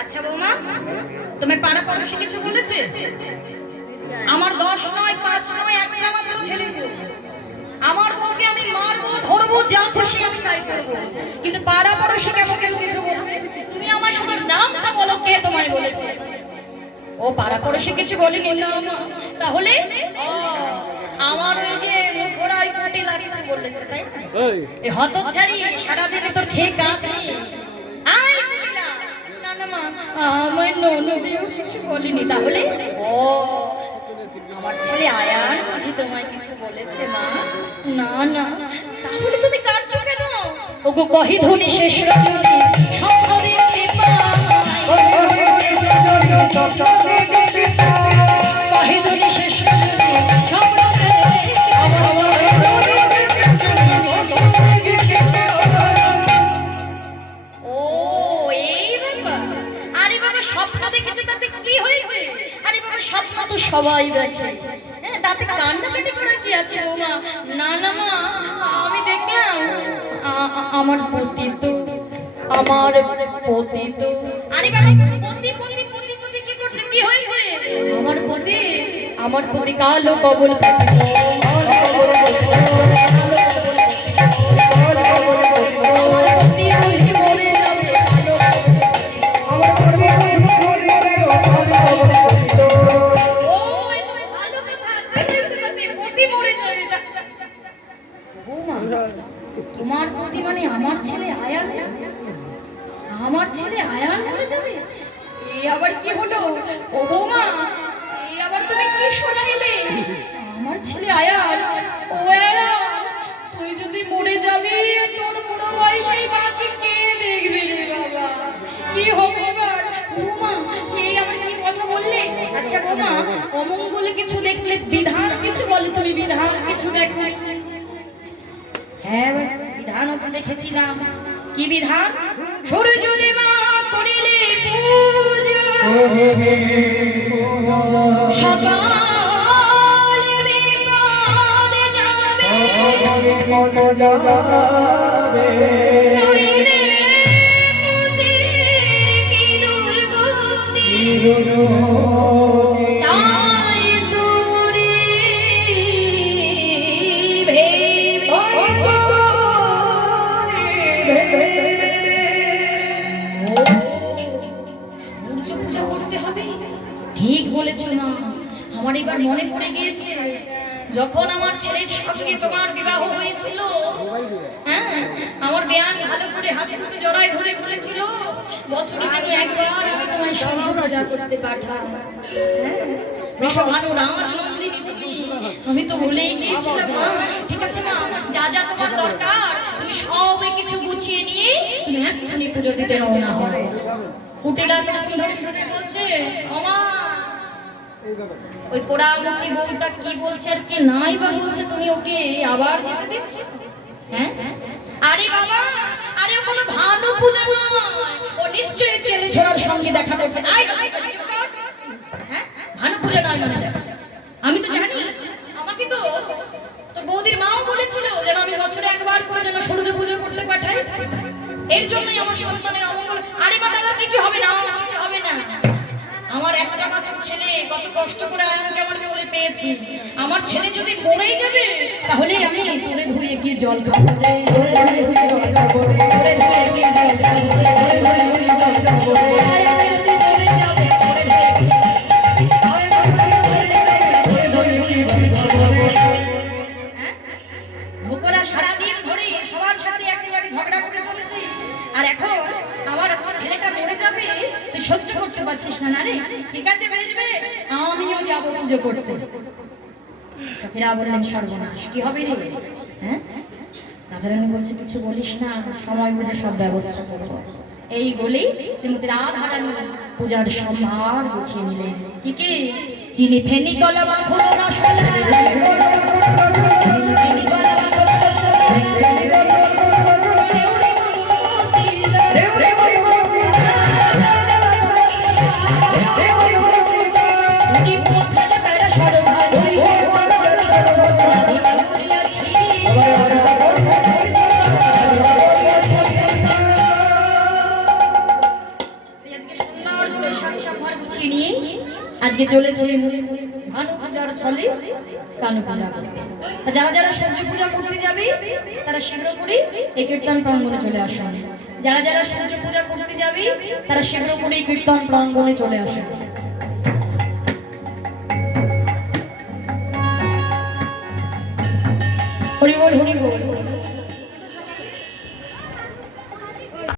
আচ্ছা বৌমা, তুমি পাড়া পড়োশি কিছু বলেছে? আমার 10 নয় 5 নয় একটা মাত্র ছেলে, আমার বউকে আমি মারবো ধরবো যা খুশি আমি তাই করবো, কিন্তু পাড়া পড়োশি কেমন কিছু বলবে? তুমি আমার শুধু নামটা বলো, কে তোমায় বলেছে? ও পাড়া পড়োশি কিছু বলেনি না মা? তাহলে আমার ওই যে মুখোড়াই কুটিলা কিছু বলেছে, তাই না? এই হতচ্ছাড়ি সারাদিনে তোর খেয়ে কাজ নেই। আই কুটিলা, না না মা, আমার ননদিও কিছু বলেনি। তাহলে ও আমার ছেলে আয়ান বুঝি তোমায় কিছু বলেছে মা? না না, তাহলে তুমি কাঁদছো কেন? ওগো কহি ধুনি শেষ রজনী স্বপ্ন দেখতে পাই, কহি ধুনি শেষ রজনী স্বপ্ন ও এই বাবা। আরে বাবা স্বপ্ন দেখেছে তাতে কি হয়েছে? আরে বাবা স্বপ্ন তো সবাই দেখে, হ্যাঁ, তাতে কান্নাকাটি করার কি আছে বৌমা? না না মা, আমি দেখলাম আমার পতিত, আমার পতিত। আরে বাবা পতি পতি পতি পতি কি করছে? কি হয়েছে? আমার পতি কালো কবল পতিত, আমার পতি বলি মরে যাবে কালো তোমার পতি মানে আমার ছেলে আয়ান? আমার ছেলে আয়ান মরে যাবে? এই আবার কি হলো? ও বৌমা, এই আবার তুমি কি শোনাইলে? আমার ছেলে আয়ান? ও আয়ান, তুই যদি মরে যাবি তোর বুড়ো বয়সে মাকে কে দেখবে রে বাবা? কি হবে এবার? বৌমা এই আবার কি কথা বললে? আচ্ছা বৌমা, অমঙ্গলে কিছু দেখলে বিধান কিছু বলে, তুমি বিধান কিছু দেখো? হ্যাঁ বিধানও তো দেখেছিলাম। কি বিধান? সূর্যলে মা করিলে পূজা, সকালে বিপদে যাবে, নইলে পতি কি দুর্গতি, তাই তুরি ঠিক বলেছো মা, আমার এবার মনে পড়ে গিয়েছে যখন আমার ছেলের সঙ্গে তোমার বিবাহ হয়েছিল, হ্যাঁ, আমার বেয়ান ভালো করে হাতে ধরে জড়াই ধরে বলেছিল বছরে যেন একবার আমি তোমায় সঙ্গ পূজা করতে পাঠাই। বৃষভানু রাজনন্দিনী তুমি, আমি তো ভুলেই গিয়েছিলাম মা। ঠিক আছে মা, যা যা তোমার দরকার তুমি সবে কিছু গুছিয়ে নিয়ে তুমি এক্ষুনি পুজো দিতে রওনা হও। কুটিলা তখন ধরে শুনে বলছে, ওমা ওই পোড়ামুখী বউটা কি বলছে আর কি নাই বা বলছে, তুমি ওকে আবার যেতে দিচ্ছ? হ্যাঁ আরে বাবা, আরে ও কোনো ভানু পূজা নয়, ও নিশ্চয়ই তেলে ছোড়ার সঙ্গে দেখা করতে। হ্যাঁ ভানু পূজা নয় মানে? আমি তো জানি, আমাকে তো তোর বৌদির মাও বলেছিল যেন আমি বছরে একবার করে যেন সূর্য পুজো করতে পাঠাই, এর জন্যই আমার সন্তানের অমঙ্গল। আরে বাবা কিছু হবে না, কিছু হবে না। আমার একটা মাত্র ছেলে, কত কষ্ট করে আয়ানকে আমার কোলে পেয়েছি। আমার ছেলে যদি মরেই যাবে তাহলে আমি তোরে ধুয়ে গিয়ে জল খাবো, তোরে ধুয়ে গিয়ে জল খাবো। সারাদিন ধরে সবার সাথে একেবারে ঝগড়া করে চলেছি, আর এখন আমার ছেলেটা মরে যাবে তুই সহ্য করতে পারছিস না? রে ঠিক আছে বেশবে, আমিও যাবো পুজো করতে। সখীরা বললেন সর্বনাশ, কি হবে রে? হ্যাঁ রাধারানী বলছে কিছু বলিস না, সময় বুঝে সব ব্যবস্থা করবো। এই বলেই শ্রীমতী রাধারানী পূজার সম্ভার গুছিয়ে নিলেন। কি কি চিনি ফেনি কলা মাখন রসগোল্লা, চিনি কলা মাখন রসগোল্লা, আজকে চলেছে ভানু পূজার ছলে কানু পূজা করতে। যারা যারা সূর্য পূজা করতে যাবে তারা শীঘ্র করে এই কীর্তন প্রাঙ্গণে চলে আসুন। যারা যারা সূর্য পূজা করতে যাবে তারা শীঘ্র করে এই কীর্তন প্রাঙ্গণে চলে আসুন। হরি বল হরি বল।